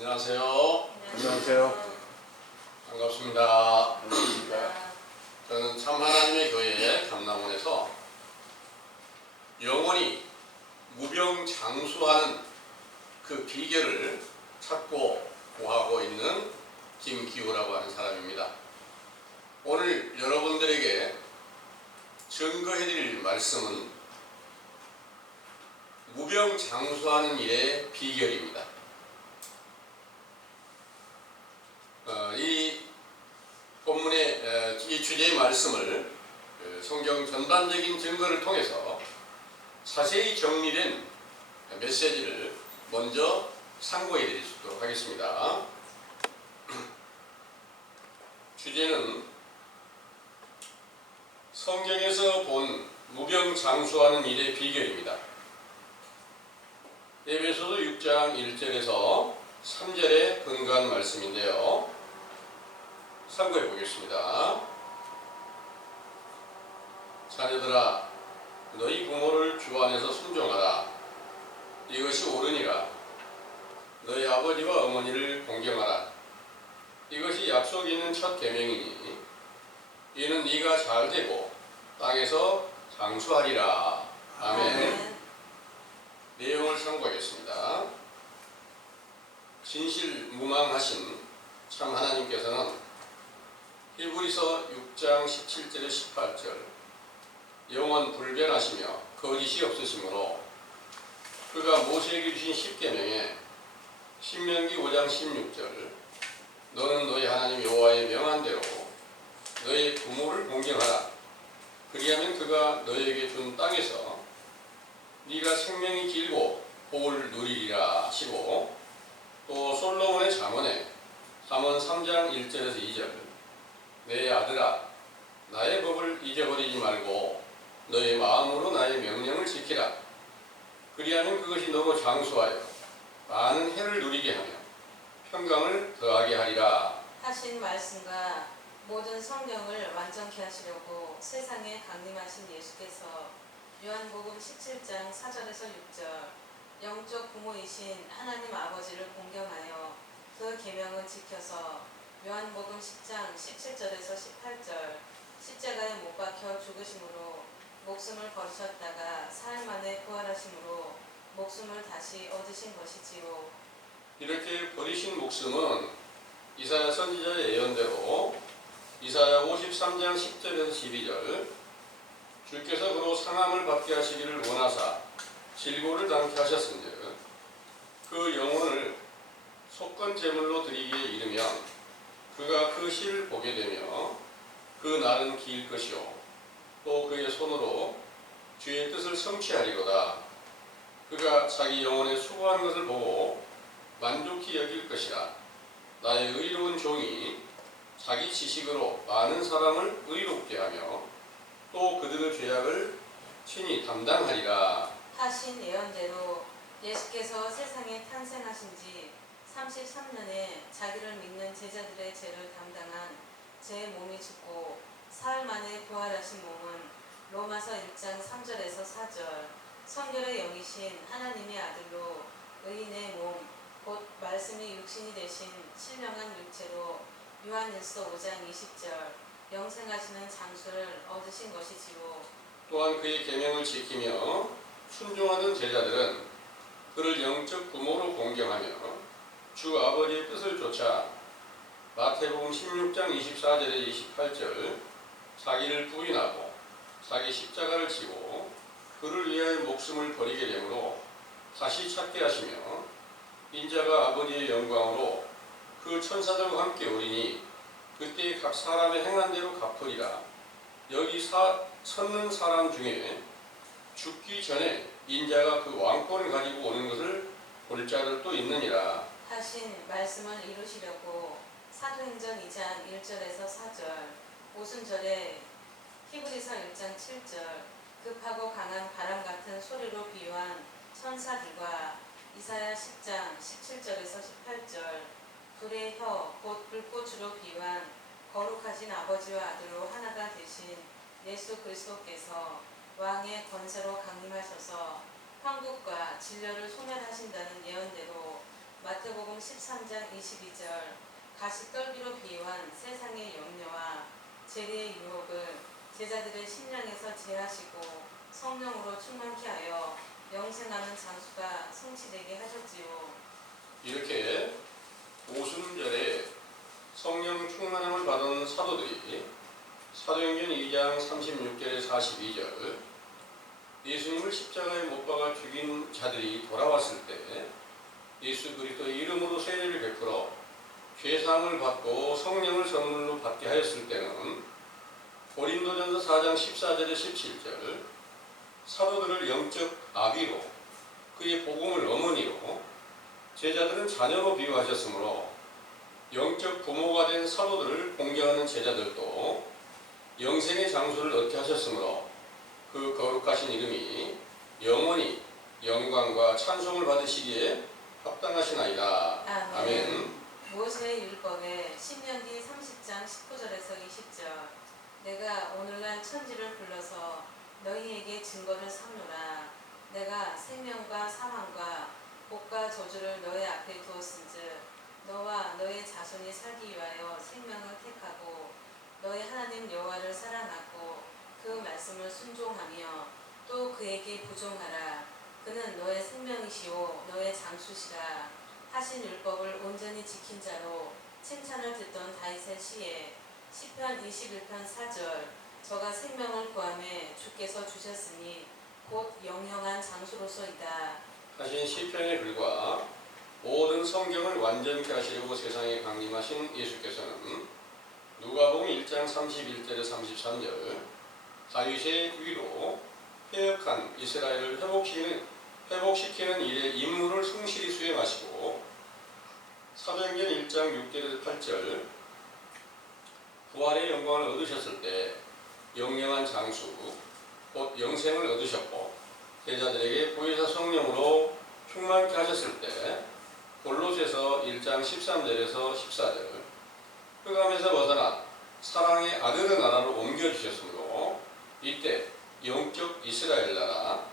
안녕하세요. 안녕하세요. 반갑습니다. 안녕하십니까. 저는 참 하나님의 교회 감남원에서 영원히 무병장수하는 그 비결을 찾고 구하고 있는 김기우라고 하는 사람입니다. 오늘 여러분들에게 증거해드릴 말씀은 무병장수하는 일의 비결입니다. 이 본문의 이 주제의 말씀을 성경 전반적인 증거를 통해서 자세히 정리된 메시지를 먼저 상고해 드리도록 하겠습니다. 주제는 성경에서 본 무병장수하는 일의 비결입니다. 에베소서 6장 1절에서 3절에 근거한 말씀인데요. 참고해 보겠습니다. 자녀들아, 너희 부모를 주 안에서 순종하라. 이것이 옳으니라. 너희 아버지와 어머니를 공경하라. 이것이 약속 있는 첫 계명이니 이는 네가 잘 되고 땅에서 장수하리라. 아멘. 내용을 참고하겠습니다. 진실무망하신 참 하나님께서는 히브리서 6장 17절에 18절 영원 불변하시며 거짓이 없으시므로 그가 모세에게 주신 십계명에 신명기 5장 16절 너는 너희 하나님 여호와의 명한 대로 너희 부모를 공경하라. 그리하면 그가 너희에게 준 땅에서 네가 생명이 길고 복을 누리리라 하시고, 또 솔로몬의 잠언에 잠언 3장 1절에서 2절 내 아들아, 나의 법을 잊어버리지 말고 너의 마음으로 나의 명령을 지키라. 그리하면 그것이 너로 장수하여 많은 해를 누리게 하며 평강을 더하게 하리라 하신 말씀과 모든 성경을 완전케 하시려고 세상에 강림하신 예수께서 요한복음 17장 4절에서 6절 영적 부모이신 하나님 아버지를 공경하여 그 계명을 지켜서 요한복음 10장 17절에서 18절 십자가에 못 박혀 죽으심으로 목숨을 버리셨다가 사흘 만에 부활하심으로 목숨을 다시 얻으신 것이지요. 이렇게 버리신 목숨은 이사야 선지자의 예언대로 이사야 53장 10절에서 12절 주께서 그로 상함을 받게 하시기를 원하사 질고를 당케 하셨은즉 그 영혼을 속건 제물로 드리기에 이르면 그가 그 시를 보게 되며 그 날은 길 것이요 또 그의 손으로 주의 뜻을 성취하리로다. 그가 자기 영혼에 수고한 것을 보고 만족히 여길 것이라. 나의 의로운 종이 자기 지식으로 많은 사람을 의롭게 하며 또 그들의 죄악을 친히 담당하리라 하신 예언대로 예수께서 세상에 탄생하신 지 33년에 자기를 믿는 제자들의 죄를 담당한 제 몸이 죽고 사흘 만에 부활하신 몸은 로마서 1장 3절에서 4절 성결의 영이신 하나님의 아들로 의인의 몸 곧 말씀이 육신이 되신 신령한 육체로 요한일서 5장 20절 영생하시는 장수를 얻으신 것이지요. 또한 그의 계명을 지키며 순종하는 제자들은 그를 영적 부모로 공경하며 주 아버지의 뜻을 쫓아 마태복음 16장 24절에 28절 자기를 부인하고 자기 십자가를 지고 그를 위하여 목숨을 버리게 되므로 다시 찾게 하시며 인자가 아버지의 영광으로 그 천사들과 함께 오리니 그때 각 사람의 행한 대로 갚으리라. 여기 섰는 사람 중에 죽기 전에 인자가 그 왕권을 가지고 오는 것을 볼 자들도 있느니라 하신 말씀을 이루시려고 사도행전 2장 1절에서 4절 오순절에 히브리서 1장 7절 급하고 강한 바람 같은 소리로 비유한 천사들과 이사야 10장 17절에서 18절 불의 혀 곧 불꽃으로 비유한 거룩하신 아버지와 아들로 하나가 되신 예수 그리스도께서 왕의 권세로 강림하셔서 황국과 진료를 소멸하신다는 예언대로 마태복음 13장 22절 가시떨기로 비유한 세상의 염려와 재리의 유혹을 제자들의 심령에서 제하시고 성령으로 충만케 하여 영생하는 장수가 성취되게 하셨지요. 이렇게 오순절에 성령 충만함을 받은 사도들이 사도행전 2장 36절에 42절 예수님을 십자가에 못 박아 죽인 자들이 돌아왔을 때 예수 그리스도의 이름으로 세례를 베풀어 죄사함을 받고 성령을 선물로 받게 하였을 때는 고린도전서 4장 14절에 17절 사도들을 영적 아비로 그의 복음을 어머니로 제자들은 자녀로 비유하셨으므로 영적 부모가 된 사도들을 공경하는 제자들도 영생의 장소를 얻게 하셨으므로 그 거룩하신 이름이 영원히 영광과 찬송을 받으시기에 합당하시나이다. 아멘. 모세의 율법에 신명기 30장 19절에서 20절 내가 오늘날 천지를 불러서 너희에게 증거를 삼노라. 내가 생명과 사망과 복과 저주를 너희 앞에 두었은즉 너와 너의 자손이 살기 위하여 생명을 택하고 너희 하나님 여호와를 사랑하고 그 말씀을 순종하며 또 그에게 부종하라. 그는 너의 생명이시오 너의 장수시라. 하신 율법을 온전히 지킨 자로 칭찬을 듣던 다윗의 시에 시편 21편 4절 저가 생명을 구하매 주께서 주셨으니 곧 영영한 장수로서이다. 하신 시편에 불과 모든 성경을 완전케 하시려고 세상에 강림하신 예수께서는 누가복음 1장 31절에 33절 다윗의 위로 패역한 이스라엘을 회복시키는 일에 임무를 성실히 수행하시고 사도행전 1장 6절에서 8절 부활의 영광을 얻으셨을 때 영영한 장수 곧 영생을 얻으셨고 제자들에게 보혜사 성령으로 충만케 하셨을 때 골로새서 1장 13절에서 14절 흑암에서 벗어나 사랑의 아들의 나라로 옮겨주셨으므로 이때 영적 이스라엘 나라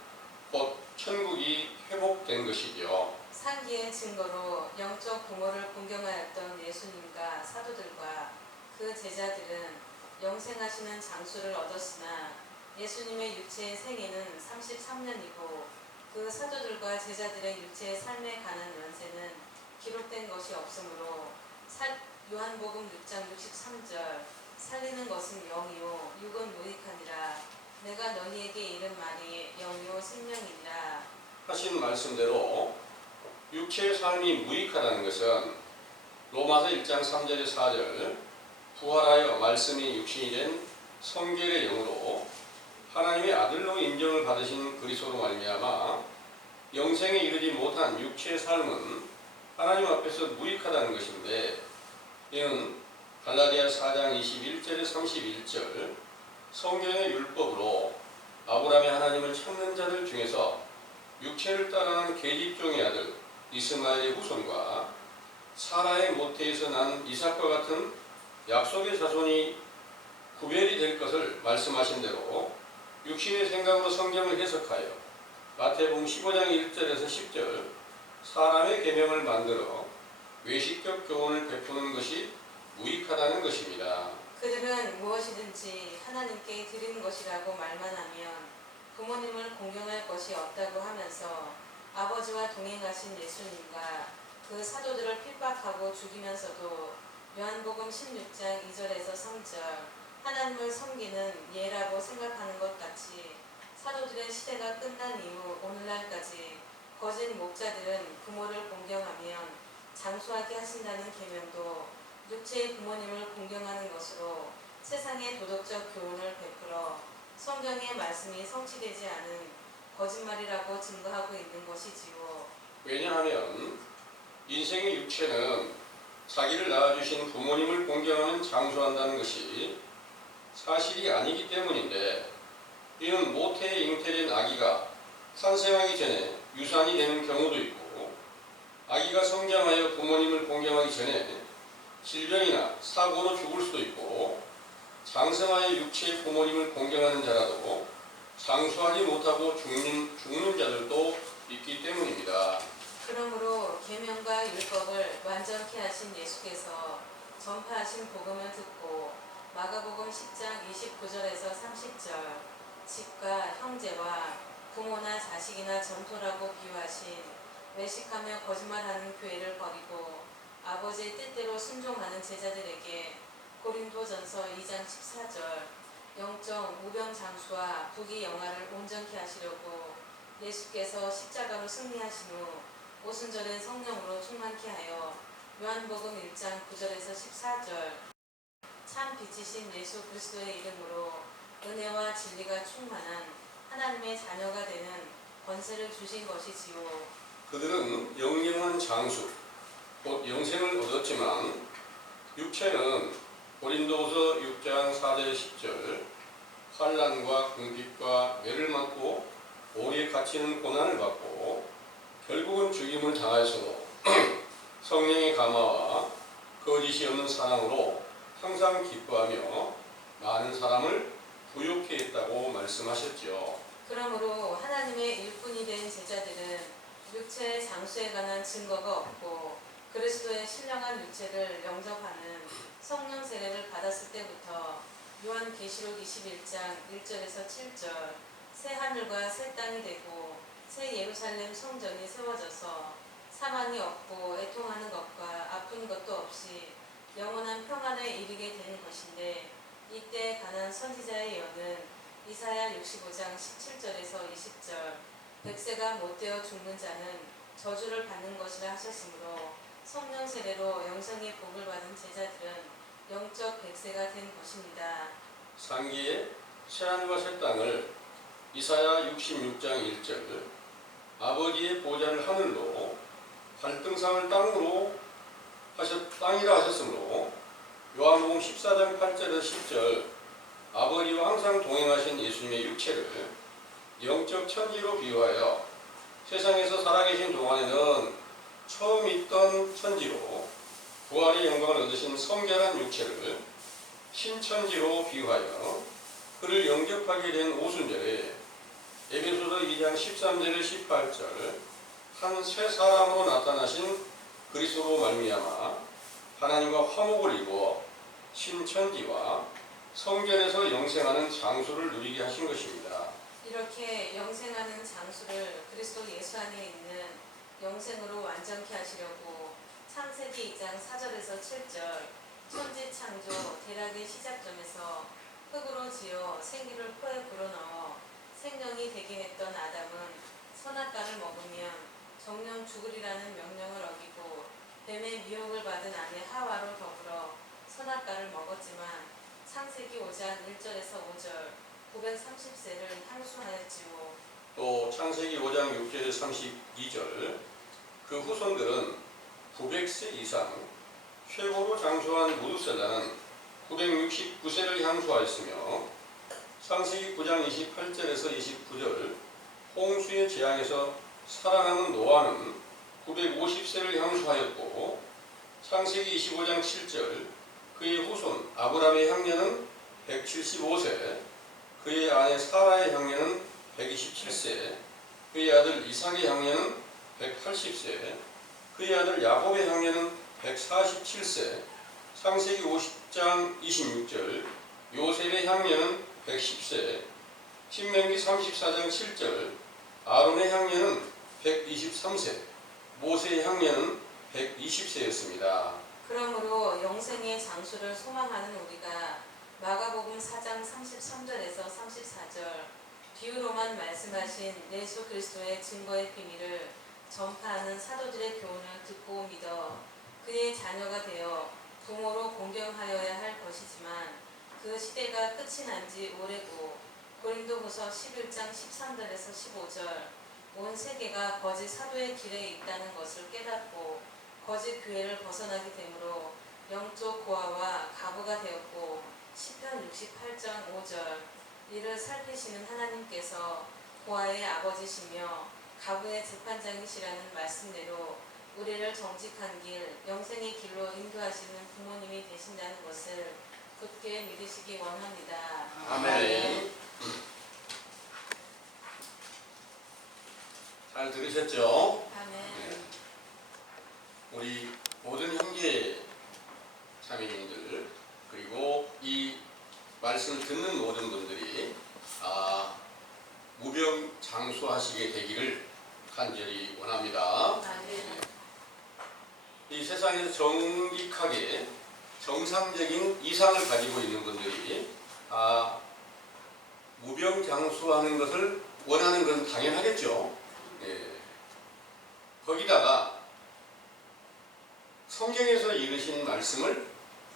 곧 천국이 회복된 것이죠. 상기의 증거로 영적 부모를 공경하였던 예수님과 사도들과 그 제자들은 영생하시는 장수를 얻었으나 예수님의 육체의 생애는 33년이고 그 사도들과 제자들의 육체의 삶에 관한 연세는 기록된 것이 없으므로 요한복음 6장 63절 살리는 것은 영이요 육은 무익하니라. 내가 너희에게 이른 말이 영이요 생명이니라. 하신 말씀대로 육체의 삶이 무익하다는 것은 로마서 1장 3절에 4절 부활하여 말씀이 육신이 된 성결의 영으로 하나님의 아들로 인정을 받으신 그리스도로 말미암아 영생에 이르지 못한 육체의 삶은 하나님 앞에서 무익하다는 것인데 이는 갈라디아 4장 21절에 31절 성경의 율법으로 아브라함의 하나님을 찾는 자들 중에서 육체를 따르는 계집종의 아들 이스마엘의 후손과 사라의 모태에서 난 이삭과 같은 약속의 자손이 구별이 될 것을 말씀하신 대로 육신의 생각으로 성경을 해석하여 마태복음 15장 1절에서 10절 사람의 계명을 만들어 외식적 교훈을 베푸는 것이 무익하다는 것입니다. 그들은 무엇이든지 하나님께 드리는 것이라고 말만 하면 부모님을 공경할 것이 없다고 하면서 아버지와 동행하신 예수님과 그 사도들을 핍박하고 죽이면서도 요한복음 16장 2절에서 3절 하나님을 섬기는 예라고 생각하는 것 같이 사도들의 시대가 끝난 이후 오늘날까지 거짓 목자들은 부모를 공경하면 장수하게 하신다는 계명도 육체의 부모님을 공경하는 것으로 세상의 도덕적 교훈을 베풀어 성경의 말씀이 성취되지 않은 거짓말이라고 증거하고 있는 것이지요. 왜냐하면 인생의 육체는 자기를 낳아주신 부모님을 공경하는 장수한다는 것이 사실이 아니기 때문인데 이는 모태에 잉태된 아기가 탄생하기 전에 유산이 되는 경우도 있고 아기가 성장하여 부모님을 공경하기 전에 질병이나 사고로 죽을 수도 있고 장성하여 육체의 부모님을 공경하는 자라도 장수하지 못하고 죽는 자들도 있기 때문입니다. 그러므로 계명과 율법 전파하신 복음을 듣고 마가복음 10장 29절에서 30절 집과 형제와 부모나 자식이나 전토라고 비유하신 외식하며 거짓말하는 교회를 버리고 아버지의 뜻대로 순종하는 제자들에게 고린도전서 2장 14절 영적 무병장수와 부귀영화를 온전케 하시려고 예수께서 십자가로 승리하신 후 오순절엔 성령으로 충만케 하여 요한복음 1장 9절에서 14절 참 빛이신 예수 그리스도의 이름으로 은혜와 진리가 충만한 하나님의 자녀가 되는 권세를 주신 것이지요. 그들은 영영한 장수, 곧 영생을 얻었지만 육체는 고린도후서 6장 4절 10절 환난과 궁핍과 매를 맞고 오래 갇히는 고난을 받고 결국은 죽임을 당하였으므로 성령의 감화와 거짓이 없는 사랑으로 항상 기뻐하며 많은 사람을 부욕해 했다고 말씀하셨죠. 그러므로 하나님의 일꾼이 된 제자들은 육체의 장수에 관한 증거가 없고 그리스도의 신령한 육체를 영접하는 성령 세례를 받았을 때부터 요한계시록 21장 1절에서 7절 새 하늘과 새 땅이 되고 새 예루살렘 성전이 세워져서 사망이 없고 애통하는 것과 아픈 것도 없이 영원한 평안에 이르게 되는 것인데 이때 관한 선지자의 예언은 이사야 65장 17절에서 20절 백세가 못되어 죽는 자는 저주를 받는 것이라 하셨으므로 성령 세례로 영생의 복을 받은 제자들은 영적 백세가 된 것입니다. 상기에 새하늘과 새 땅을 이사야 66장 1절 아버지의 보좌를 하늘로 갈등상을 땅이라 하셨으므로 요한복음 14장 8절에서 10절 아버지와 항상 동행하신 예수님의 육체를 영적 천지로 비유하여 세상에서 살아계신 동안에는 처음 있던 천지로 부활의 영광을 얻으신 성결한 육체를 신천지로 비유하여 그를 영접하게 된 오순절에 에베소서 2장 13절에 18절 한 새 사람으로 나타나신 그리스도로 말미암아 하나님과 화목을 이루어 신천지와 성전에서 영생하는 장수를 누리게 하신 것입니다. 이렇게 영생하는 장수를 그리스도 예수 안에 있는 영생으로 완전케 하시려고 창세기 2장 4절에서 7절 천지 창조 대락의 시작점에서 흙으로 지어 생기를 코에 불어넣어 생명이 되게 했던 아담은 선악과를 먹으면 정령 죽으리라는 명령을 어기고 뱀의 미혹을 받은 아내 하와로 더불어 선악과를 먹었지만 창세기 5장 1절에서 5절 930세를 향수하였지요. 또 창세기 5장 6절에서 32절 그 후손들은 900세 이상 최고로 장수한 무두셀라는 969세를 향수하였으며 창세기 9장 28절에서 29절 홍수의 재앙에서 살아남은 노아는 950세를 향수하였고 창세기 25장 7절 그의 후손 아브라함의 향년은 175세 그의 아내 사라의 향년은 127세 그의 아들 이삭의 향년은 180세 그의 아들 야곱의 향년은 147세 창세기 50장 26절 요셉의 향년은 110세 신명기 34장 7절 아론의 향년은 123세 모세의 향년은 120세였습니다. 그러므로 영생의 장수를 소망하는 우리가 마가복음 4장 33절에서 34절 비유로만 말씀하신 예수 그리스도의 증거의 비밀을 전파하는 사도들의 교훈을 듣고 믿어 그의 자녀가 되어 부모로 공경하여야 할 것이지만 그 시대가 끝이 난 지 오래고 고린도후서 11장 13절에서 15절 온 세계가 거짓 사도의 길에 있다는 것을 깨닫고 거짓 교회를 벗어나게 되므로 영적 고아와 가부가 되었고 시편 68장 5절 이를 살피시는 하나님께서 고아의 아버지시며 가부의 재판장이시라는 말씀대로 우리를 정직한 길, 영생의 길로 인도하시는 부모님이 되신다는 것을 굳게 믿으시기 원합니다. 아멘. 잘 들으셨죠? 아멘. 네. 우리 모든 형제 자매님들 그리고 이 말씀을 듣는 모든 분들이 무병장수하시게 되기를 간절히 원합니다. 이 세상에서 정직하게 정상적인 이상을 가지고 있는 분들이 무병장수하는 것을 원하는 것은 당연하겠죠. 예. 거기다가 성경에서 이르신 말씀을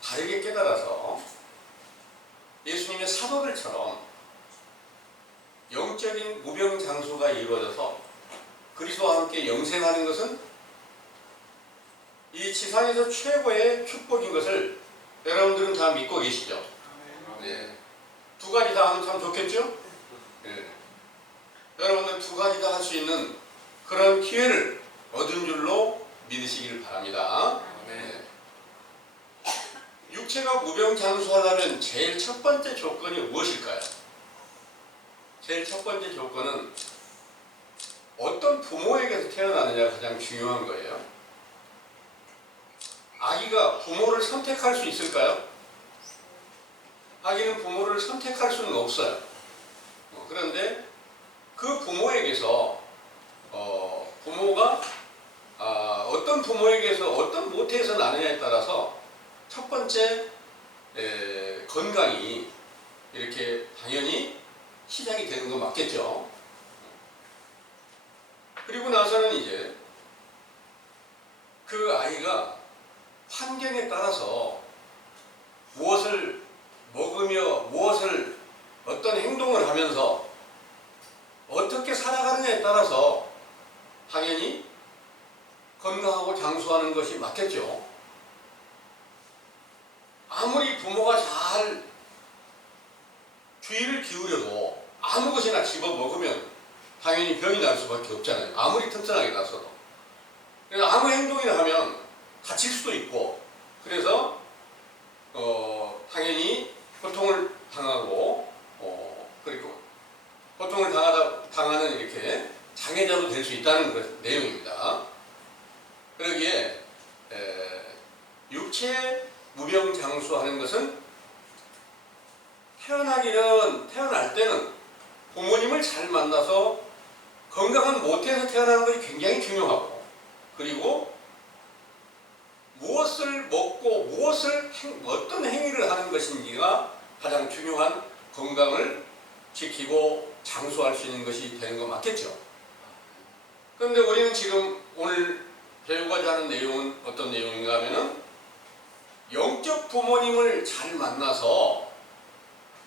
바르게 깨달아서 예수님의 사도들처럼 영적인 무병장수가 이루어져서 그리스도와 함께 영생하는 것은 이 지상에서 최고의 축복인 것을 여러분들은 다 믿고 계시죠? 네. 두 가지 다 하면 참 좋겠죠? 네. 여러분들 두 가지 다 할 수 있는 그런 기회를 얻은 줄로 믿으시길 바랍니다. 네. 육체가 무병장수하려면 제일 첫 번째 조건이 무엇일까요? 제일 첫 번째 조건은 어떤 부모에게서 태어나느냐가 가장 중요한 거예요. 아기가 부모를 선택할 수 있을까요? 아기는 부모를 선택할 수는 없어요. 그런데 그 부모에게서 부모가 어떤 부모에게서 어떤 모태에서 나느냐에 따라서 첫 번째 건강이 이렇게 당연히 시작이 되는 건 맞겠죠. 그리고 나서는 이제 그 아이가 환경에 따라서 무엇을 먹으며 무엇을 어떤 행동을 하면서 어떻게 살아가느냐에 따라서 당연히 건강하고 장수하는 것이 맞겠죠. 아무리 부모가 잘 주의를 기울여도 아무 것이나 집어먹으면 당연히 병이 날 수밖에 없잖아요. 아무리 튼튼하게 났어도. 그래서 아무 행동이나 하면 다칠 수도 있고 그래서 당연히 고통을 당하고 그리고 고통을 당하는 이렇게 장애자도 될 수 있다는 내용입니다. 그러기에 육체 무병장수하는 것은 태어날 때는 부모님을 잘 만나서 건강한 모태에서 태어나는 것이 굉장히 중요하고 그리고 무엇을 먹고 어떤 행위를 하는 것인지가 가장 중요한 건강을 지키고 장수할 수 있는 것이 되는 거 맞겠죠. 그런데 우리는 지금 오늘 배우고자 하는 내용은 어떤 내용인가 하면은 영적 부모님을 잘 만나서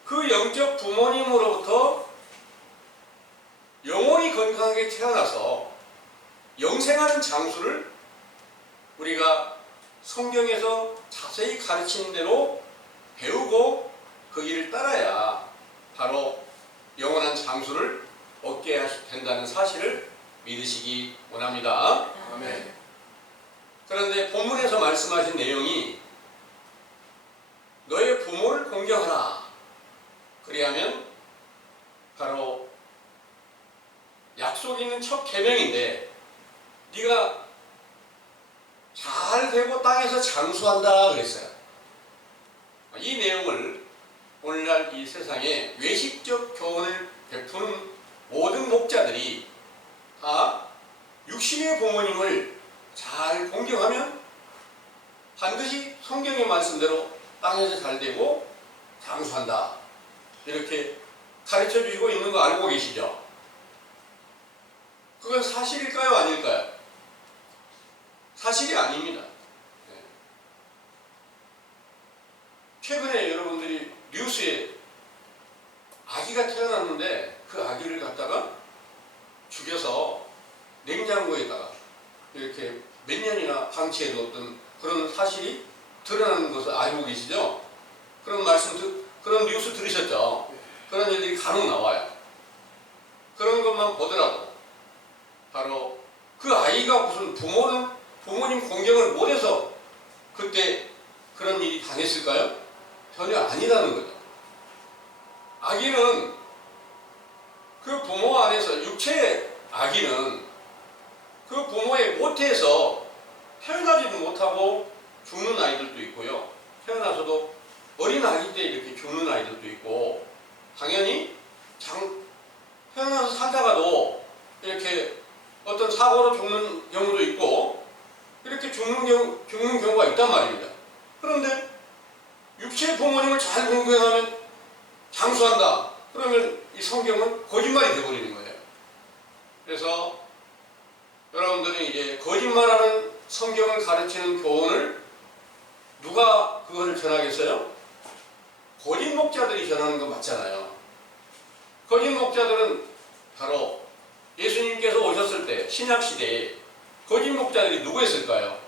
그 영적 부모님으로부터 영혼이 건강하게 태어나서 영생하는 장수를 우리가 성경에서 자세히 가르치는 대로 배우고 그 길을 따라야 바로 영원한 장수를 얻게 된다는 사실을 믿으시기 원합니다. 아멘. 그런데 본문에서 말씀하신 내용이 너의 부모를 공경하라. 그리하면 바로 약속 있는 첫 계명인데 네가 잘 되고 땅에서 장수한다 그랬어요. 이 내용을 오늘날 이 세상에 외식적 교훈을 베푸는 모든 목자들이 다 육신의 부모님을 잘 공경하면 반드시 성경의 말씀대로 땅에서 잘 되고 장수한다. 이렇게 가르쳐 주시고 있는 거 알고 계시죠? 그건 사실일까요? 아닐까요? 사실이 아닙니다. 최근에 여러분들이 뉴스에 아기가 태어났는데 그 아기를 갖다가 죽여서 냉장고에다가 이렇게 몇 년이나 방치해뒀던 그런 사실이 드러나는 것을 알고 계시죠? 그런 뉴스 들으셨죠? 그런 일들이 간혹 나와요. 그런 것만 보더라도 바로 그 아이가 무슨 부모님 공경을 못해서 그때 그런 일이 당했을까요? 전혀 아니라는 거죠. 아기는 그 부모 안에서 육체의 아기는 그 부모의 모태에서 태어나지도 못하고 죽는 아이들도 있고요. 태어나서도 어린 아기 때 이렇게 죽는 아이들도 있고, 당연히 태어나서 살다가도 이렇게 어떤 사고로 죽는 경우도 있고, 이렇게 죽는 경우가 있단 말입니다. 그런데 육체의 부모님을 잘 공경하면 장수한다. 그러면 이 성경은 거짓말이 되어버리는 거예요. 그래서 여러분들이 이제 거짓말하는 성경을 가르치는 교훈을 누가 그거를 전하겠어요? 거짓 목자들이 전하는 거 맞잖아요. 거짓 목자들은 바로 예수님께서 오셨을 때 신약 시대에 거짓 목자들이 누구였을까요?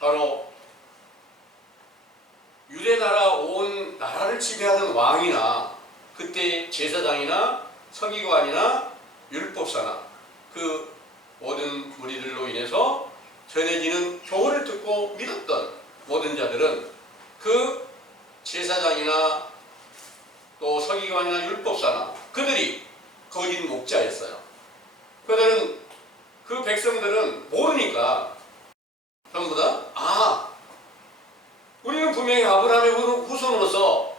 바로 유대 나라 온 나라를 지배하는 왕이나 그때 제사장이나 서기관이나 율법사나 그 모든 무리들로 인해서 전해지는 교훈을 듣고 믿었던 모든 자들은 그 제사장이나 또 서기관이나 율법사나 그들이 거짓 목자였어요. 그 백성들은 모르니까 전부 다 우리는 분명히 아브라함의 후손으로서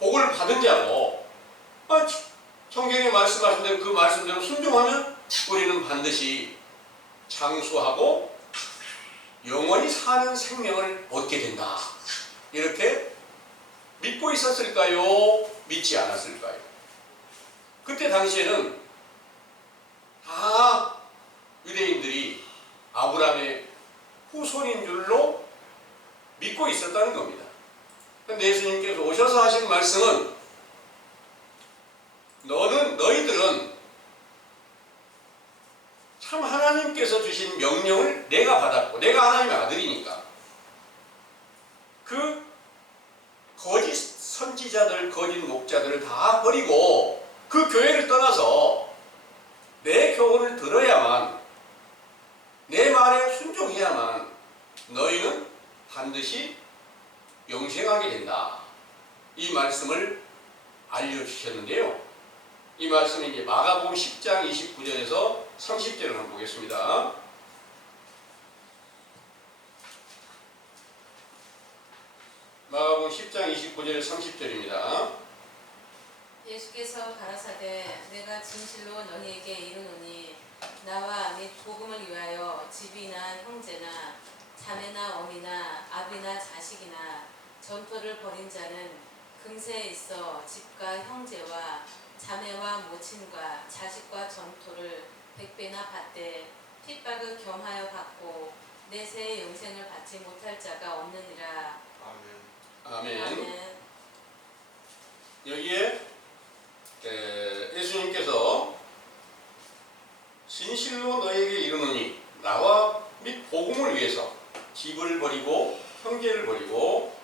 복을 받은 자고 성경에 말씀하신 대로 그 말씀대로 순종하면 우리는 반드시 장수하고 영원히 사는 생명을 얻게 된다. 이렇게 믿고 있었을까요? 믿지 않았을까요? 그때 당시에는 다 유대인들이 아브라함의 후손인 줄로 믿고 있었다는 겁니다. 그런데 예수님께서 오셔서 하신 말씀은 너희들은 참 하나님께서 주신 명령을 내가 받았고 내가 하나님의 아들이니까 그 거짓 선지자들, 거짓 목자들을 다 버리고 그 교회를 떠나서 내 교훈을 들어야만 내 말에 순종해야만 너희는 반드시 영생하게 된다. 이 말씀을 알려주셨는데요. 이 말씀이 이제 마가복음 10장 29절에서 30절을 한번 보겠습니다. 마가복음 10장 29절 30절입니다. 예수께서 가라사대 내가 진실로 너희에게 이르노니 나와 및 복음을 위하여 집이나 형제나 자매나 어미나 아비나 자식이나 전토를 벌인 자는 금세에 있어 집과 형제와 자매와 모친과 자식과 전토를 100배나 받되 핍박을 겸하여 받고 내세의 영생을 받지 못할 자가 없느니라. 아멘. 아멘. 여기에 예수님께서 진실로 너에게 이르노니 나와 및 복음을 위해서 집을 버리고 형제를 버리고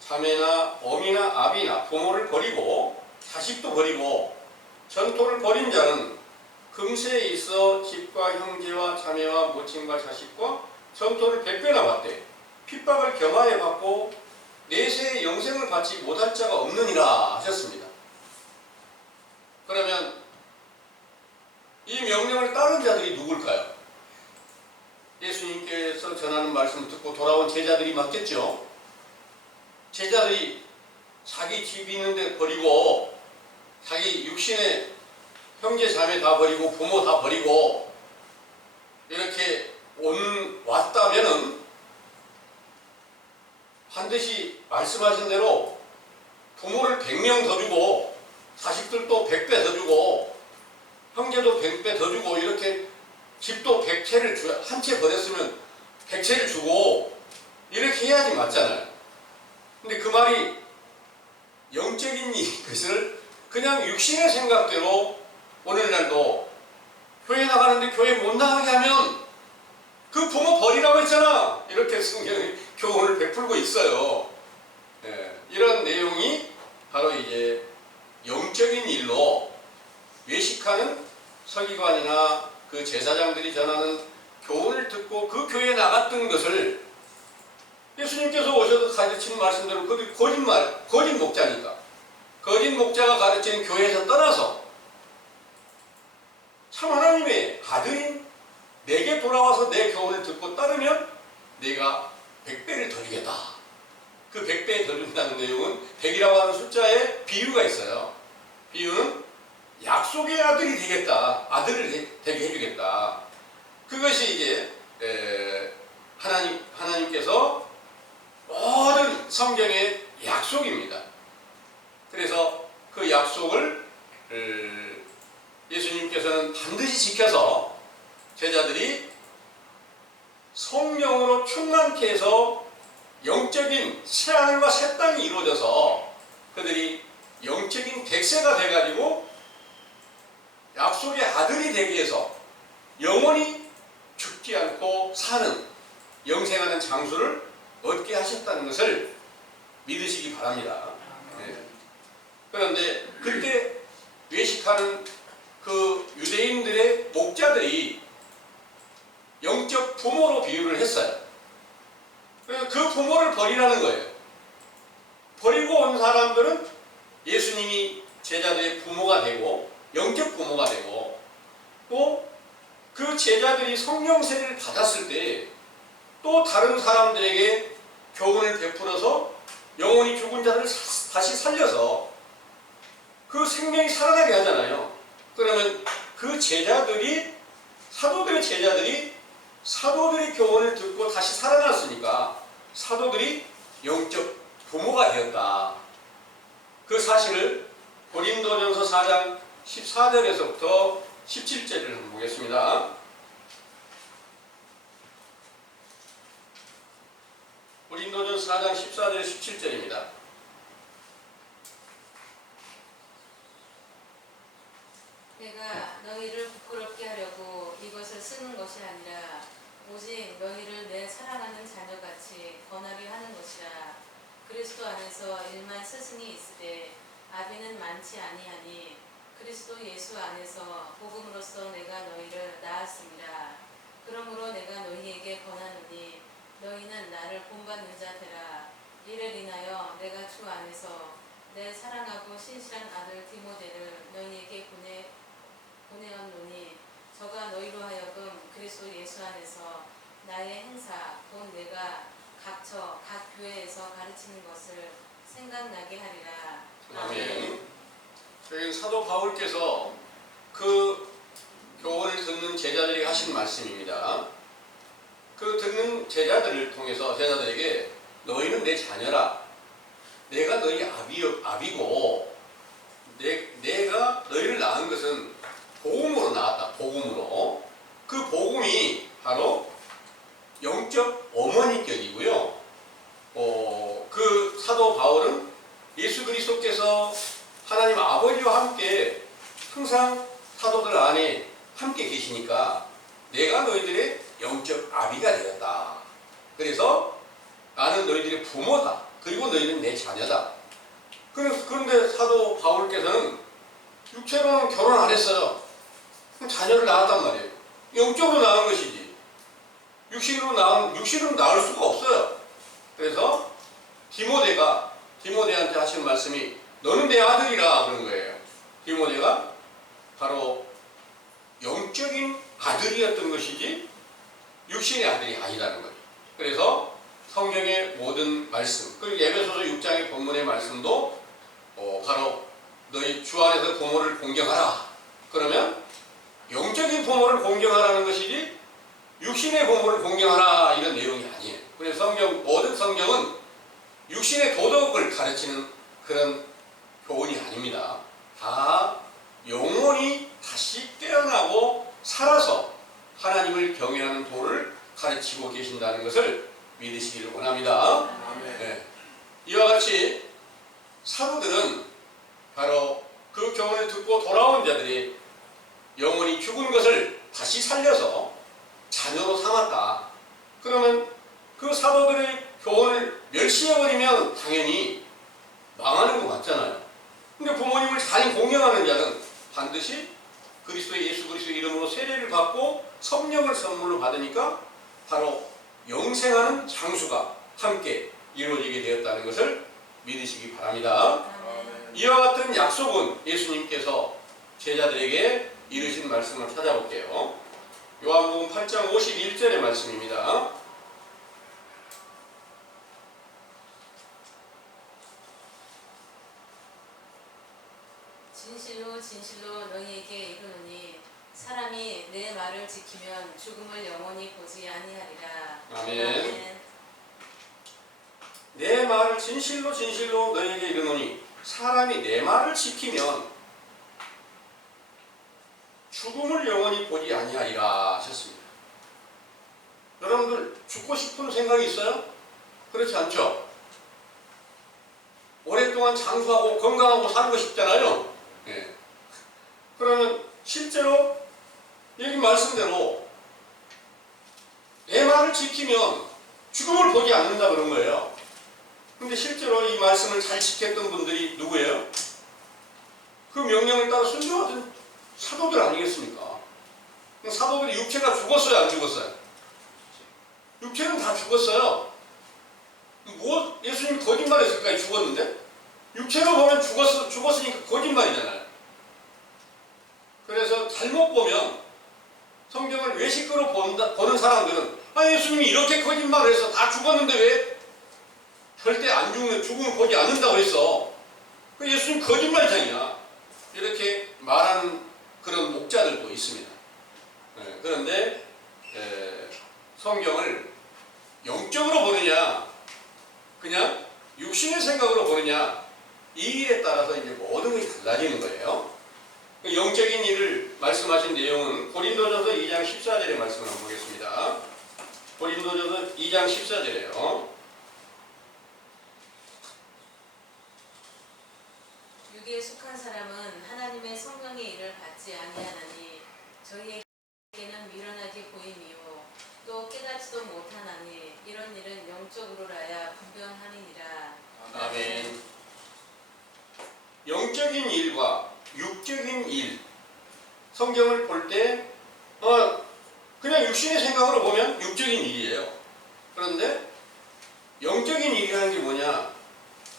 자매나 어미나 아비나 부모를 버리고 자식도 버리고 전토를 벌인 자는 금세에 있어 집과 형제와 자매와 모친과 자식과 전토를 100배나 받되 핍박을 겸하여 받고 내세의 영생을 받지 못할 자가 없느니라 하셨습니다. 그러면 이 명령을 따른 자들이 누굴까요? 예수님께서 전하는 말씀을 듣고 돌아온 제자들이 맞겠죠? 제자들이 자기 집 있는데 버리고 자기 육신의 형제 자매 다 버리고 부모 다 버리고 이렇게 왔다면은 반드시 말씀하신 대로 부모를 100명 더 주고 자식들도 100배 더 주고 형제도 100배 더 주고 이렇게 집도 100채를 한 채 버렸으면 100채를 주고 이렇게 해야지 맞잖아요. 근데 그 말이 영적인 것을 그냥 육신의 생각대로 오늘날도 교회 나가는데 교회 못 나가게 하면 그 부모 버리라고 했잖아. 이렇게 성경이 교훈을 베풀고 있어요. 이런 내용이 바로 이제 영적인 일로 외식하는 서기관이나 그 제사장들이 전하는 교훈을 듣고 그 교회에 나갔던 것을 예수님께서 오셔서 가르치는 말씀대로 그들이 거짓 목자니까 거짓 목자가 가르치는 교회에서 떠나서 참 하나님의 아들인 내게 돌아와서 내 교훈을 듣고 따르면 내가 100배를 더 주겠다. 그 100배 더 준다는 내용은 100이라고 하는 숫자에 비유가 있어요. 비유는 약속의 아들이 되겠다. 아들을 되게 해주겠다. 그것이 이제 하나님께서 모든 성경의 약속입니다. 그래서 그 약속을 예수님께서는 반드시 지켜서 제자들이 성령으로 충만케 해서 영적인 새하늘과 새 땅이 이루어져서 그들이 영적인 백세가 돼가지고 약속의 아들이 되기 위해서 영원히 죽지 않고 사는 영생하는 장수를 얻게 하셨다는 것을 믿으시기 바랍니다. 네. 그런데 그때 외식하는 그 유대인들의 목자들이 영적 부모로 비유를 했어요. 그래서 그 부모를 버리라는 거예요. 버리고 온 사람들은 예수님이 제자들의 부모가 되고 영적 부모가 되고 또 그 제자들이 성령 세례를 받았을 때 또 다른 사람들에게 교훈을 베풀어서 영원히 죽은 자를 다시 살려서 그 생명이 살아나게 하잖아요. 그러면 그 제자들이 사도들의 제자들이 사도들의 교훈을 듣고 다시 살아났으니까 사도들이 영적 부모가 되었다. 그 사실을 고린도전서 4장 14절에서부터 17절을 한번 보겠습니다. 고린도전 4장 14절 17절입니다. 내가 너희를 부끄럽게 하려고 이것을 쓰는 것이 아니라 오직 너희를 내 사랑하는 자녀같이 권하게 하는 것이라. 그리스도 안에서 일만 스승이 있으되 아비는 많지 아니하니 그리스도 예수 안에서 복음으로써 내가 너희를 낳았습니다. 그러므로 내가 너희에게 권하노니 너희는 나를 본받는 자 되라. 이를 인하여 내가 주 안에서 내 사랑하고 신실한 아들 디모데를 너희에게 보내었노니 저가 너희로 하여금 그리스도 예수 안에서 나의 행사 곧 내가 각처 각 교회에서 가르치는 것을 생각나게 하리라. 아멘. 여기 사도 바울께서 그 교훈을 듣는 제자들에게 하신 말씀입니다. 그 듣는 제자들을 통해서 제자들에게 너희는 내 자녀라. 내가 너희 아비고 내가 너희를 낳은 것은 복음으로 낳았다. 복음으로. 그 복음이 바로 영적 어머니격이고요. 그 사도 바울은 예수 그리스도께서 하나님 아버지와 함께 항상 사도들 안에 함께 계시니까 내가 너희들의 영적 아비가 되었다. 그래서 나는 너희들의 부모다. 그리고 너희는 내 자녀다. 그런데 사도 바울께서는 육체로는 결혼 안 했어요. 자녀를 낳았단 말이에요. 영적으로 낳은 것이지. 육신으로 낳을 수가 없어요. 그래서 디모데한테 하신 말씀이 너는 내 아들이라 그런 거예요. 디모데가 바로 영적인 아들이었던 것이지 육신의 아들이 아니라는 거예요. 그래서 성경의 모든 말씀, 그리고 에베소서 6장의 본문의 말씀도 바로 너희 주 안에서 부모를 공경하라. 그러면 영적인 부모를 공경하라는 것이지 육신의 부모를 공경하라 이런 내용이 아니에요. 그래서 모든 성경은 육신의 도덕을 가르치는 그런 교훈이 아닙니다. 다 영원히 다시 깨어나고 살아서 하나님을 경외하는 도를 가르치고 계신다는 것을 믿으시기를 원합니다. 네. 이와 같이 사도들은 바로 그 교훈을 듣고 돌아온 자들이 영원히 죽은 것을 다시 살려서 자녀로 삼았다. 그러면 그 사도들의 교훈을 멸시해버리면 당연히 망하는 거 맞잖아요. 근데 부모님을 잘 공경하는 자는 반드시 예수 그리스도의 이름으로 세례를 받고 성령을 선물로 받으니까 바로 영생하는 장수가 함께 이루어지게 되었다는 것을 믿으시기 바랍니다. 이와 같은 약속은 예수님께서 제자들에게 이르신 말씀을 찾아볼게요. 요한복음 8장 51절의 말씀입니다. 진실로 너희에게 이르노니 사람이 내 말을 지키면 죽음을 영원히 보지 아니하리라. 아멘. 내 말을 진실로 너희에게 이르노니 사람이 내 말을 지키면 죽음을 영원히 보지 아니하리라 하셨습니다. 여러분들 죽고 싶은 생각이 있어요? 그렇지 않죠? 오랫동안 장수하고 건강하고 살고 싶잖아요. 예. 그러면 실제로 여기 말씀대로 내 말을 지키면 죽음을 보지 않는다 그런 거예요. 근데 실제로 이 말씀을 잘 지켰던 분들이 누구예요? 그 명령을 따라 순종하던 사도들 아니겠습니까? 사도들이 육체가 죽었어요, 안 죽었어요? 육체는 다 죽었어요. 뭐 예수님이 거짓말했을까요? 죽었는데? 육체로 보면 죽었으니까 거짓말이잖아요. 그래서 잘못 보면 성경을 외식으로 보는 사람들은 예수님이 이렇게 거짓말을 해서 다 죽었는데 왜 절대 안 죽는 죽음을 보지 않는다고 했어. 그 예수님 거짓말장이야. 이렇게 말하는 그런 목자들도 있습니다. 그런데 성경을 영적으로 보느냐 그냥 육신의 생각으로 보느냐 이 일에 따라서 이제 모든 것이 달라지는 거예요. 영적인 일을 말씀하신 내용은 고린도전서 2장 14절의 말씀을 한번 보겠습니다. 고린도전서 2장 14절이에요. 육에 속한 사람은 하나님의 성령의 일을 받지 아니하나니 저희에게는 미련하게 보임이요 또 깨닫지도 못하나니 이런 일은 영적으로라야 분별하느니라. 아멘. 영적인 일과 육적인 일 성경을 볼 때 그냥 육신의 생각으로 보면 육적인 일이에요. 그런데 영적인 일이라는 게 뭐냐?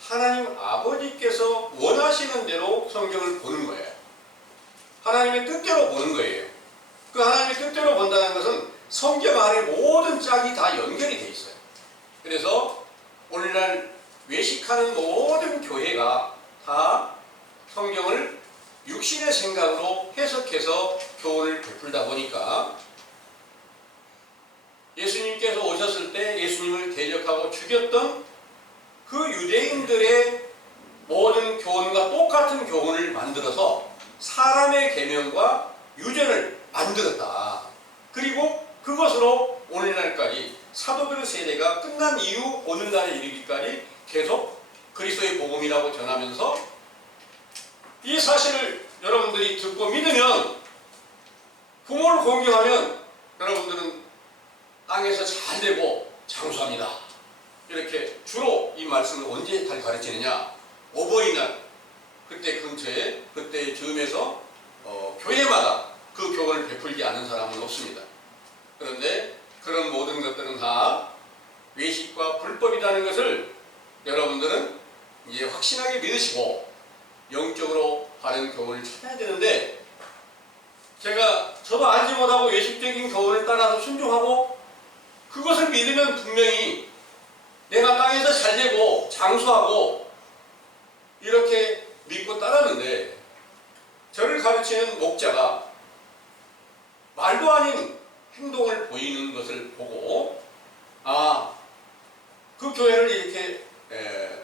하나님 아버지께서 원하시는 대로 성경을 보는 거예요. 하나님의 뜻대로 보는 거예요. 그 하나님의 뜻대로 본다는 것은 성경 안에 모든 짝이 다 연결이 돼 있어요. 그래서 오늘날 외식하는 모든 교회가 다 성경을 육신의 생각으로 해석해서 교훈을 베풀다 보니까 예수님께서 오셨을 때 예수님을 대적하고 죽였던 그 유대인들의 모든 교훈과 똑같은 교훈을 만들어서 사람의 계명과 유전을 만들었다. 그리고 그것으로 오늘날까지 사도들의 세대가 끝난 이후 오늘날에 이르기까지 계속 그리스도의 복음이라고 전하면서 이 사실을 여러분들이 듣고 믿으면 부모를 공경하면 여러분들은 땅에서 잘 되고 장수합니다. 이렇게 주로 이 말씀을 언제 잘 가르치느냐? 어버이날 그때 근처에 그때 즈음에서 교회마다 그 교훈을 베풀지 않은 사람은 없습니다. 그런데 그런 모든 것들은 다 외식과 불법이라는 것을 여러분들은 이제 확신하게 믿으시고 영적으로 바른 교훈을 찾아야 되는데 저도 알지 못하고 외식적인 교훈을 따라서 순종하고 그것을 믿으면 분명히 내가 땅에서 잘 되고 장수하고 이렇게 믿고 따랐는데 저를 가르치는 목자가 말도 아닌 행동을 보이는 것을 보고 그 교회를 이렇게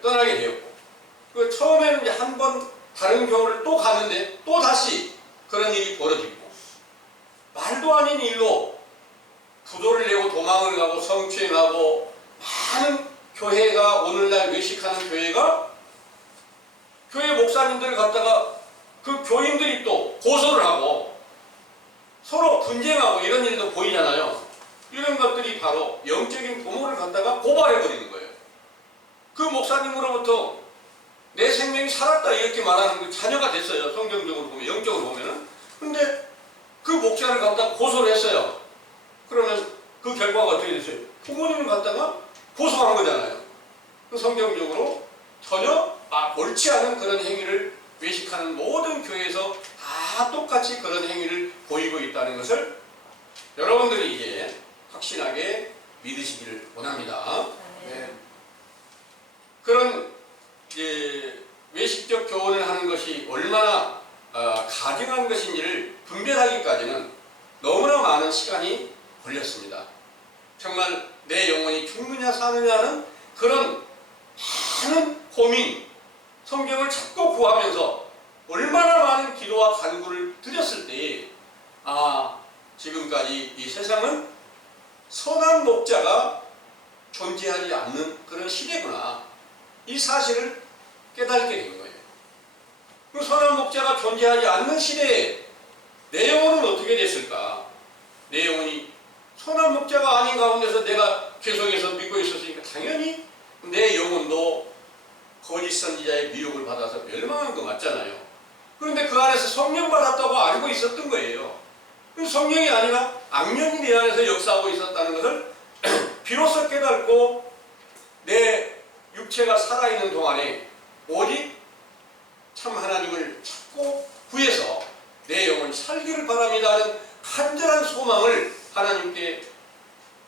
떠나게 되었고 그 처음에는 이제 한 번 다른 교회를 또 가는데 또 다시 그런 일이 벌어지고 말도 아닌 일로 부도를 내고 도망을 가고 성추행하고 많은 교회가 오늘날 외식하는 교회가 교회 목사님들을 갖다가 그 교인들이 또 고소를 하고 서로 분쟁하고 이런 일도 보이잖아요. 이런 것들이 바로 영적인 부모를 갖다가 고발해버리는 거예요. 그 목사님으로부터 내 생명이 살았다 이렇게 말하는 그 자녀가 됐어요. 성경적으로 보면 영적으로 보면은. 근데 그 목사를 갖다가 고소를 했어요. 그러면 그 결과가 어떻게 됐어요? 부모님을 갖다가 고소한 거잖아요. 그 성경적으로 전혀 옳지 않은 그런 행위를 외식하는 모든 교회에서 다 똑같이 그런 행위를 보이고 있다는 것을 여러분들이 이제 확신하게 믿으시기를 원합니다. 네. 그런 외식적 교훈을 하는 것이 얼마나 정말 내 영혼이 죽느냐 사느냐는 그런 많은 고민, 성경을 찾고 구하면서 얼마나 많은 기도와 간구를 드렸을 때 지금까지 이 세상은 선한 목자가 존재하지 않는 그런 시대구나, 이 사실을 깨닫게 된 거예요. 그 선한 목자가 존재하지 않는 시대에 내 영혼은 어떻게 됐을까? 내 영혼이 선한 목자가 아닌 가운데서 내가 계속해서 믿고 있었으니까 당연히 내 영혼도 거짓 선지자의 미혹을 받아서 멸망한 거 맞잖아요. 그런데 그 안에서 성령 받았다고 알고 있었던 거예요. 성령이 아니라 악령이 내 안에서 역사하고 있었다는 것을 비로소 깨닫고 내 육체가 살아있는 동안에 오직 참 하나님을 찾고 구해서 내 영혼이 살기를 바랍니다 하는 간절한 소망을 하나님께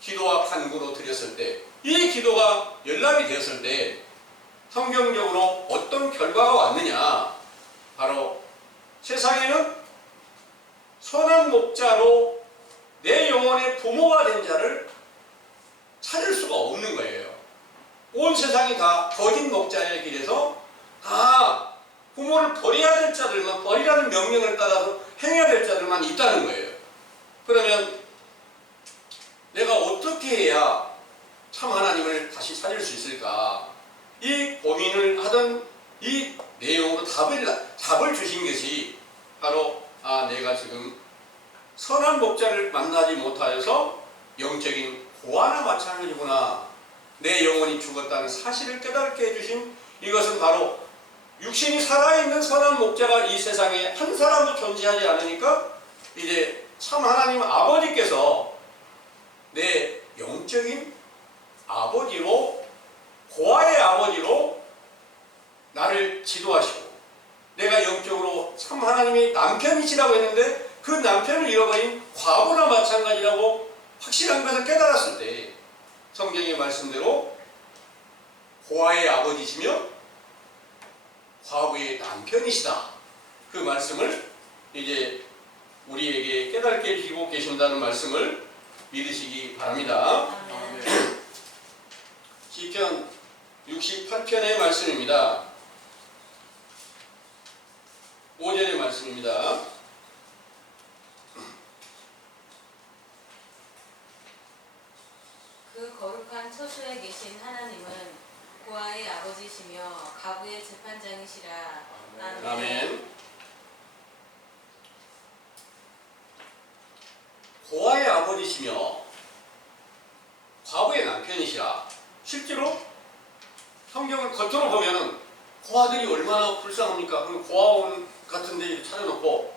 기도와 간구로 드렸을 때, 이 기도가 연락이 되었을 때 성경적으로 어떤 결과가 왔느냐, 바로 세상에는 선한 목자로 내 영혼의 부모가 된 자를 찾을 수가 없는 거예요. 온 세상이 다 거짓 목자의 길에서 다 부모를 버려야 될 자들만, 버리라는 명령을 따라서 행해야 될 자들만 있다는 거예요. 그러면 내가 어떻게 해야 참 하나님을 다시 찾을 수 있을까? 이 고민을 하던 이 내용으로 답을 주신 것이 바로 내가 지금 선한 목자를 만나지 못하여서 영적인 고아나 마찬가지구나, 내 영혼이 죽었다는 사실을 깨닫게 해주신, 이것은 바로 육신이 살아있는 선한 목자가 이 세상에 한 사람도 존재하지 않으니까 이제 참 하나님 아버지께서 내 영적인 아버지로, 고아의 아버지로 나를 지도하시고, 내가 영적으로 참 하나님의 남편이시라고 했는데 그 남편을 잃어버린 과부나 마찬가지라고 확실한 것을 깨달았을 때 성경의 말씀대로 고아의 아버지시며 과부의 남편이시다, 그 말씀을 이제 우리에게 깨닫게 해주시고 계신다는 말씀을 믿으시기 바랍니다. 시편 68편의 말씀입니다. 5절의 말씀입니다. 그 거룩한 처소에 계신 하나님은 고아의 아버지시며 가부의 재판장이시라. 아멘. 아멘. 고아의 아버지시며 과부의 남편이시라. 실제로 성경을 겉으로 보면은 고아들이 얼마나 불쌍합니까? 그럼 고아원 같은 데 차려놓고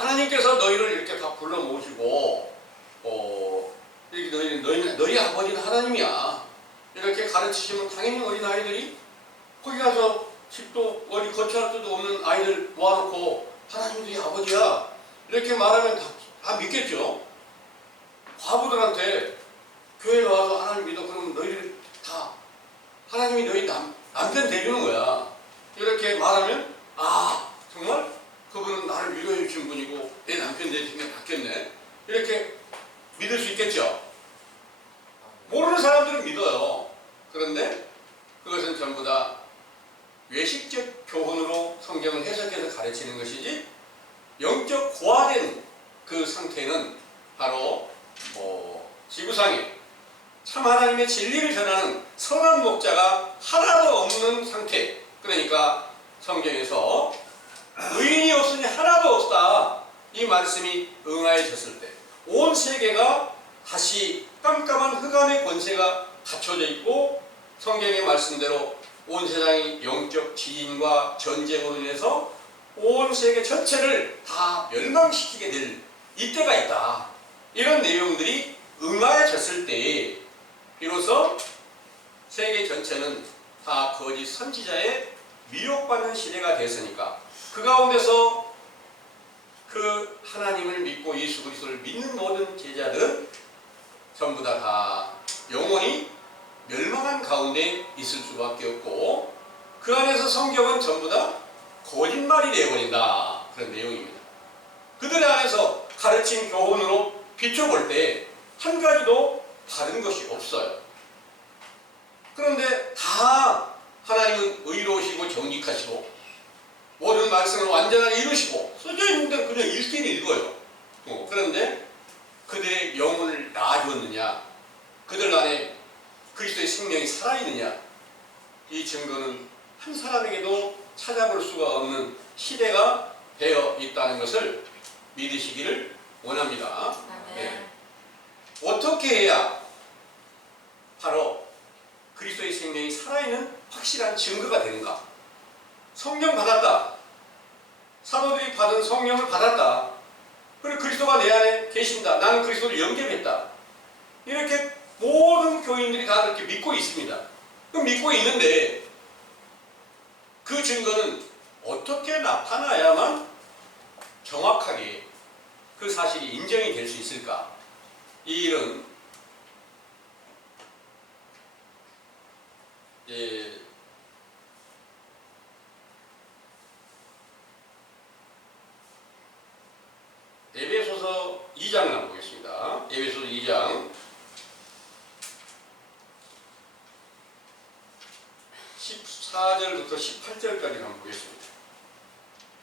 하나님께서 너희를 이렇게 다 불러 모으시고 이렇게 너희 아버지는 하나님이야, 이렇게 가르치시면 당연히 어린 아이들이 거기 가서 집도 어디 거처할 데도 없는 아이들 모아놓고 하나님이 아버지야 이렇게 말하면 다 믿겠죠. 과부들한테 교회에 와서 하나님 믿어, 그러면 너희들 다 하나님이 너희 남편 되주는 거야, 이렇게 말하면 정말 그분은 나를 위로해 주신 분이고 내 남편 되신 게 낫겠네, 이렇게 믿을 수 있겠죠. 모르는 사람들은 믿어요. 그런데 그것은 전부 다 외식적 교훈으로 성경을 해석해서 가르치는 것이지, 영적 고아된 그 상태는 바로 지구상에 참 하나님의 진리를 전하는 선한 목자가 하나도 없는 상태, 그러니까 성경에서 의인이 없으니 하나도 없다, 이 말씀이 응하여졌을 때 온 세계가 다시 깜깜한 흑암의 권세가 갖춰져 있고, 성경의 말씀대로 온 세상이 영적 지진과 전쟁으로 인해서 온 세계 전체를 다 멸망시키게 될 이때가 있다, 이런 내용들이 응하여졌을 때에 비로소 세계 전체는 다 거짓 선지자의 미혹받는 시대가 됐으니까, 그 가운데서 그 하나님을 믿고 예수 그리스도를 믿는 모든 제자들은 전부 다 영원히 멸망한 가운데 있을 수밖에 없고, 그 안에서 성경은 전부 다 거짓말이 되어버린다, 그런 내용입니다. 그들의 안에서 가르친 교훈으로 비춰볼 때 한 가지도 다른 것이 없어요. 그런데 다 하나님은 의로우시고 정직하시고 모든 말씀을 완전하게 이루시고 써져 있는데 그냥 읽긴 읽어요. 그런데 그들의 영혼을 낳아주었느냐, 그들 안에 그리스도의 생명이 살아있느냐, 이 증거는 한 사람에게도 찾아볼 수가 없는 시대가 되어 있다는 것을 믿으시기를 원합니다. 네. 어떻게 해야 바로 그리스도의 생명이 살아있는 확실한 증거가 되는가? 성령 받았다. 사도들이 받은 성령을 받았다. 그리고 그리스도가 내 안에 계신다. 나는 그리스도를 영접했다. 이렇게 모든 교인들이 다 그렇게 믿고 있습니다. 그럼 믿고 있는데 그 증거는 어떻게 나타나야만 정확하게 그 사실이 인정이 될 수 있을까? 이 일은 에베소서 2장을 한번 보겠습니다. 에베소서 2장 14절부터 18절까지 한번 보겠습니다.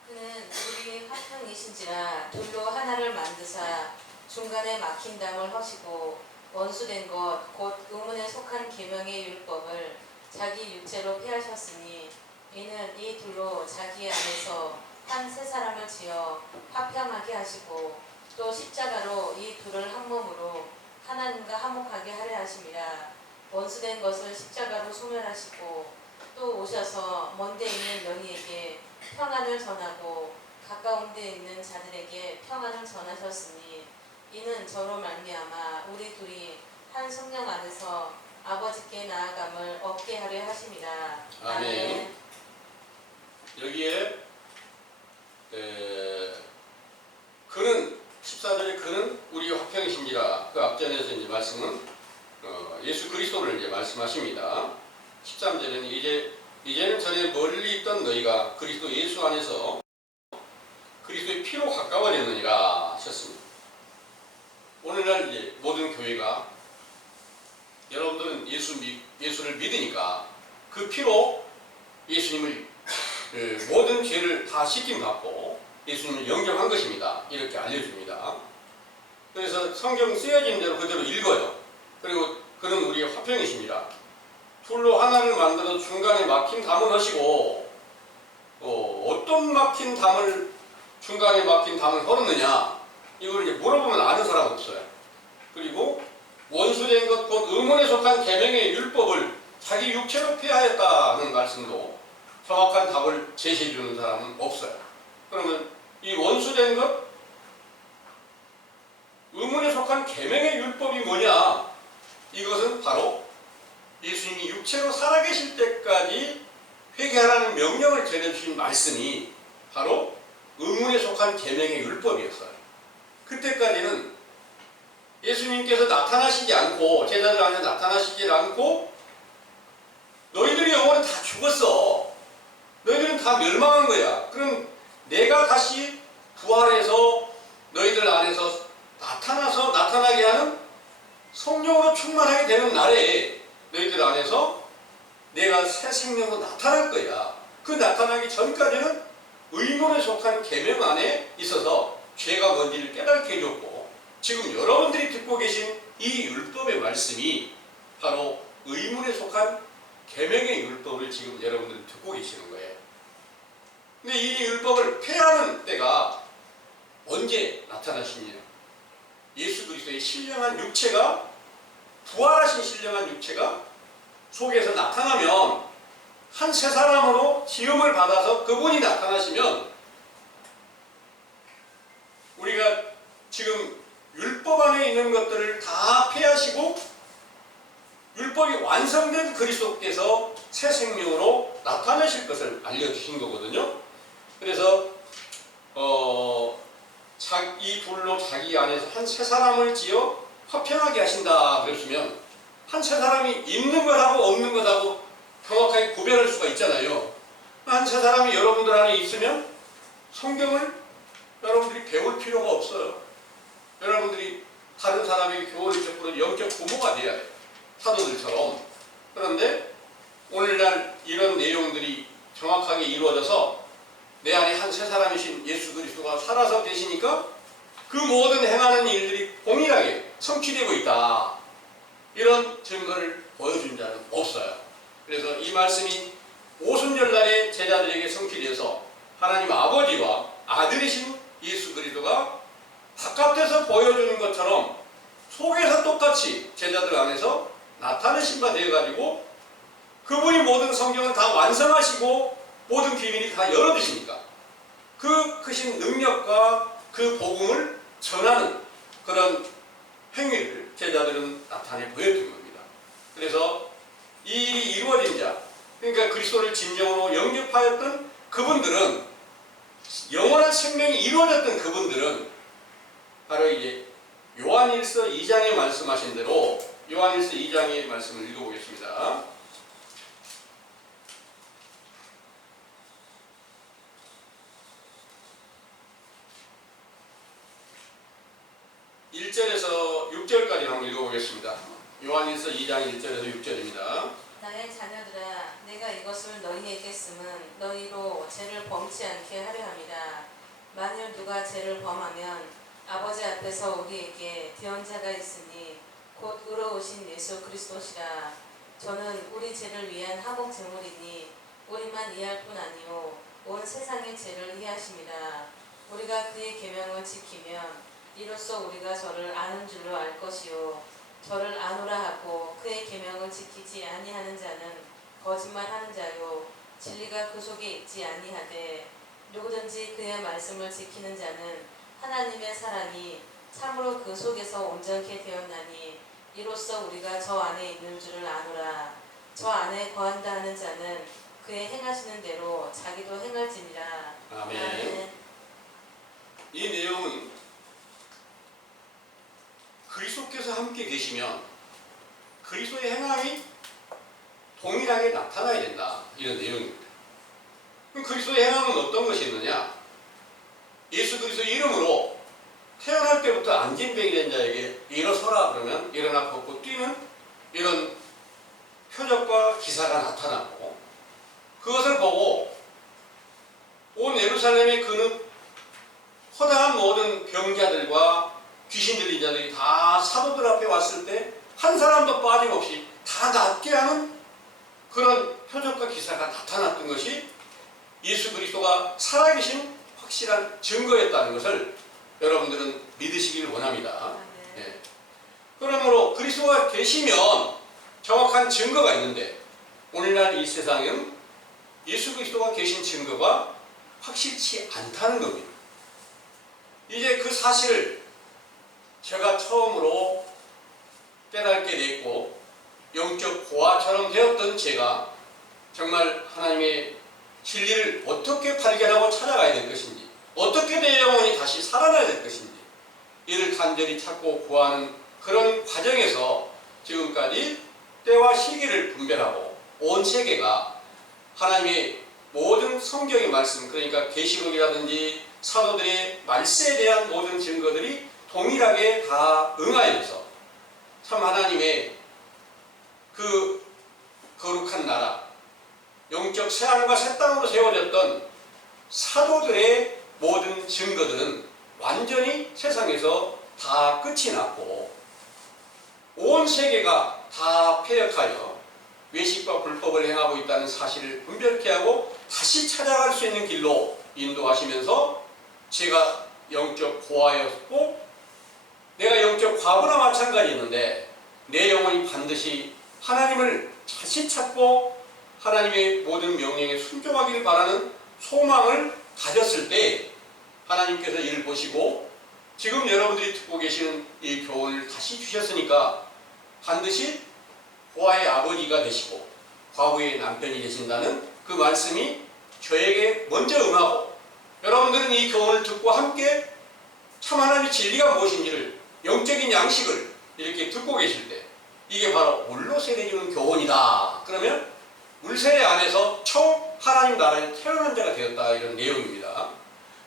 그는 우리 화평이신지라 둘로 하나를 만드사 중간에 막힌 담을 허시고 원수된 것 곧 의문에 속한 계명의 율법을 자기 육체로 폐하셨으니 이는 이 둘로 자기 안에서 한 세 사람을 지어 화평하게 하시고 또 십자가로 이 둘을 한 몸으로 하나님과 화목하게 하려 하심이라. 원수된 것을 십자가로 소멸하시고 또 오셔서 먼데 있는 너희에게 평안을 전하고 가까운 데 있는 자들에게 평안을 전하셨으니 이는 저로 말미암아 우리 둘이 한 성령 안에서 아버지께 나아감을 얻게 하려 하심이라. 아멘. 여기에 그는 14절에 그는 우리 화평이신지라, 그 앞전에서 이제 말씀은 예수 그리스도를 이제 말씀하십니다. 13절에는 이제는 전에 멀리 있던 너희가 그리스도 예수 안에서 그리스도의 피로 가까워졌느니라 하셨습니다. 오늘날 이제 모든 교회가 여러분들은 예수를 믿으니까 그 피로 예수님을 모든 죄를 다 씻김 받고 예수님을 영접한 것입니다. 이렇게 알려줍니다. 그래서 성경 쓰여진 대로 그대로 읽어요. 그리고 그는 우리의 화평이십니다. 둘로 하나를 만들어 중간에 막힌 담을 하시고 어떤 막힌 담을 중간에 막힌 담을 헐었느냐, 이걸 이제 물어보면 아는 사람 없어요. 그리고 원수된 것 곧 의문에 속한 계명의 율법을 자기 육체로 폐하였다는 말씀도 정확한 답을 제시해 주는 사람은 없어요. 그러면 이 원수된 것, 의문에 속한 계명의 율법이 뭐냐? 이것은 바로 예수님이 육체로 살아계실 때까지 회개하라는 명령을 전해주신 말씀이 바로 의문에 속한 계명의 율법이었어요. 그때까지는 예수님께서 나타나시지 않고, 제자들 안에 나타나시지 않고 너희들의 영혼은 다 죽었어. 너희들은 다 멸망한 거야. 그럼 내가 다시 부활해서 너희들 안에서 나타나게 하는 성령으로 충만하게 되는 날에 너희들 안에서 내가 새 생명으로 나타날 거야. 그 나타나기 전까지는 의문에 속한 계명 안에 있어서 죄가 뭔지를 깨닫게 해줬고, 지금 여러분들이 듣고 계신 이 율법의 말씀이 바로 의문에 속한 계명의 율법을 지금 여러분들이 듣고 계시는 거예요. 근데 이 율법을 폐하는 때가 언제 나타나시냐? 예수 그리스도의 신령한 육체가, 부활하신 신령한 육체가 속에서 나타나면, 한 세 사람으로 지음을 받아서 그분이 나타나시면, 우리가 지금 율법 안에 있는 것들을 다 폐하시고 율법이 완성된 그리스도께서 새 생명으로 나타내실 것을 알려주신 거거든요. 그래서 이 둘로 자기 안에서 한 세 사람을 지어 화평하게 하신다 그랬으면, 한 세 사람이 있는 것하고 없는 것하고 정확하게 구별할 수가 있잖아요. 한 세 사람이 여러분들 안에 있으면 성경을 여러분들이 배울 필요가 없어요. 여러분들이 다른 사람에게 교훈을 베푸는 영적 부모가 되어야 돼요. 사도들처럼. 그런데 오늘날 이런 내용들이 정확하게 이루어져서 내 안에 한 새 사람이신 예수 그리스도가 살아서 계시니까 그 모든 행하는 일들이 동일하게 성취되고 있다. 이런 증거를 보여준 자는 없어요. 그래서 이 말씀이 오순절날에 제자들에게 성취돼서 하나님 아버지와 아들이신 예수 그리스도가 바깥에서 보여주는 것처럼 속에서 똑같이 제자들 안에서 나타내신 바 되어가지고 그분이 모든 성경을 다 완성하시고 모든 비밀이 다 열어주시니까 그 크신 능력과 그 복음을 전하는 그런 행위를 제자들은 나타내 보였던 겁니다. 그래서 이 일이 이루어진 자, 그러니까 그리스도를 진정으로 영접하였던 그분들은, 영원한 생명이 이루어졌던 그분들은 바로 이제 요한일서 2장에 말씀하신 대로 요한일서 2장의 말씀을 읽어보겠습니다. 1절에서 6절까지 한번 읽어보겠습니다. 요한일서 2장 1절에서 6절입니다. 나의 자녀들아, 내가 이것을 너희에게 쓰면 너희로 죄를 범치 않게 하려 함이라. 만일 누가 죄를 범하면 아버지 앞에서 우리에게 대언자가 있으니 곧 의로우신 예수 그리스도시라. 저는 우리 죄를 위한 화목 제물이니 우리만 이해할 뿐 아니요 온 세상의 죄를 이해하심이라. 우리가 그의 계명을 지키면 이로써 우리가 저를 아는 줄로 알 것이요 저를 아노라 하고 그의 계명을 지키지 아니하는 자는 거짓말하는 자요 진리가 그 속에 있지 아니하되 누구든지 그의 말씀을 지키는 자는 하나님의 사랑이 참으로 그 속에서 온전케 되었나니 이로써 우리가 저 안에 있는 줄을 아노라. 저 안에 거한다 하는 자는 그의 행하시는 대로 자기도 행할지니라. 아멘. 이 내용은 그리스도께서 함께 계시면 그리스도의 행함이 동일하게 나타나야 된다. 이런 내용입니다. 그럼 그리스도의 행함은 어떤 것이 있느냐? 예수 그리스도 이름으로 태어날 때부터 안진병이 된 자에게 일어서라 그러면 일어나 걷고 뛰는 이런 표적과 기사가 나타나고, 그것을 보고 온 예루살렘의 그는 허다한 모든 병자들과 귀신 들린 자들이 다 사도들 앞에 왔을 때 한 사람도 빠짐없이 다 낫게 하는 그런 표적과 기사가 나타났던 것이 예수 그리스도가 살아계신 확실한 증거였다는 것을 여러분들은 믿으시길 원합니다. 네. 그러므로 그리스도가 계시면 정확한 증거가 있는데 오늘날 이 세상은 예수 그리스도가 계신 증거가 확실치 않다는 겁니다. 이제 그 사실을 제가 처음으로 깨닫게 됐고 영적 고아처럼 되었던 제가 정말 하나님의 진리를 어떻게 발견하고 찾아가야 될 것인지, 어떻게 내 영혼이 다시 살아나야 될 것인지 이를 간절히 찾고 구하는 그런 과정에서 지금까지 때와 시기를 분별하고 온 세계가 하나님의 모든 성경의 말씀, 그러니까 계시록이라든지 사도들의 말세에 대한 모든 증거들이 동일하게 다 응하여서 참 하나님의 그 거룩한 나라, 영적 새하늘과 새 땅으로 세워졌던 사도들의 모든 증거들은 완전히 세상에서 다 끝이 났고 온 세계가 다 폐역하여 외식과 불법을 행하고 있다는 사실을 분별케 하고 다시 찾아갈 수 있는 길로 인도하시면서 제가 영적 고아였고 내가 영적 과부나 마찬가지였는데 내 영혼이 반드시 하나님을 다시 찾고 하나님의 모든 명령에 순종하기를 바라는 소망을 가졌을 때 하나님께서 이를 보시고 지금 여러분들이 듣고 계시는 이 교훈을 다시 주셨으니까 반드시 고아의 아버지가 되시고 과부의 남편이 되신다는 그 말씀이 저에게 먼저 응하고 여러분들은 이 교훈을 듣고 함께 참 하나님의 진리가 무엇인지를 영적인 양식을 이렇게 듣고 계실 때 이게 바로 물로 세례주는 교훈이다. 그러면 물세례 안에서 처음 하나님 나라에 태어난 자가 되었다. 이런 내용입니다.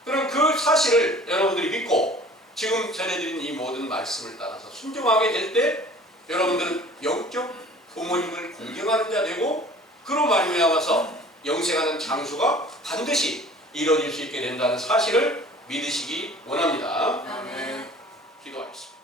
그럼 그 사실을 여러분들이 믿고 지금 전해드린 이 모든 말씀을 따라서 순종하게 될 때 여러분들은 영적 부모님을 공경하는 자 되고 그로 말미암아서 영생하는 장수가 반드시 이루어질 수 있게 된다는 사실을 믿으시기 원합니다. 아멘. 기도하겠습니다.